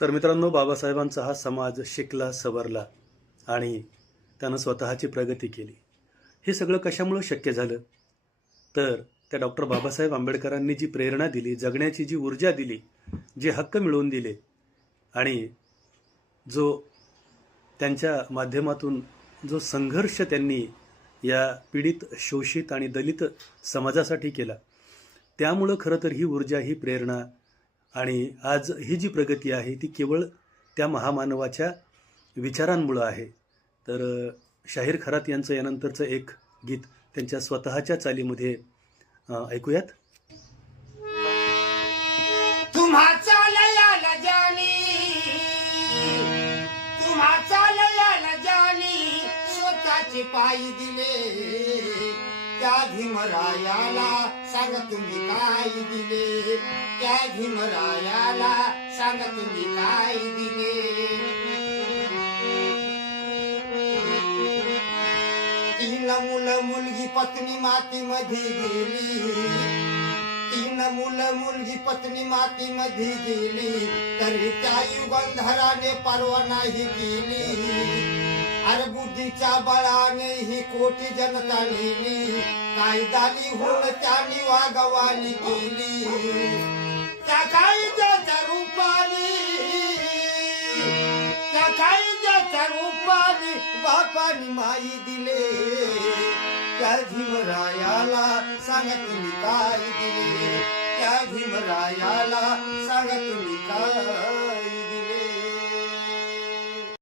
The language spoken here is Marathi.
तर मित्रांनो, बाबासाहेबांचा हा समाज शिकला, सवरला आणि त्यानं स्वतःची प्रगती केली. हे सगळं कशामुळं शक्य झालं? तर त्या डॉक्टर बाबासाहेब आंबेडकरांनी जी प्रेरणा दिली, जगण्याची जी ऊर्जा दिली, जे हक्क मिळवून दिले आणि जो त्यांच्या माध्यमातून जो संघर्ष त्यांनी या पीडित, शोषित आणि दलित समाजासाठी केला, त्यामुळं खरं तर ही ऊर्जा, ही प्रेरणा आणि आज ही जी प्रगती आहे ती केवळ त्या महामानवाच्या विचारांमुळं आहे. तर शाहीर खरात यांचं यानंतरचं एक गीत त्यांच्या स्वतःच्या चालीमध्ये ऐकूयात. तुम्हा चालयाला जाणी, तुम्हा चालयाला जाणी, स्वतःचे पायी दिले त्या भीमरायाला. सांगा तुम्ही काय दिले त्या भीमरायाला, सांगा तुम्ही काय दिले. तीन मुलं मुलगी पत्नी मातीमध्ये गेली, तीन मुलं मुलगी पत्नी मातीमध्ये गेली, तरी त्या युगंधराने परवा नाही केली. अरे बुद्धीच्या बळाने ही कोटी जनता नेली, कायदानी होऊन त्याने वागवाली केली. त्या कायद्याच्या रूपाने, त्या कायद्याच्या रूपाने बापाने माई दिले त्या भीमरायाला. सांगा तुम्ही काय दिले त्या भीमरायाला, सांगा तुम्ही काय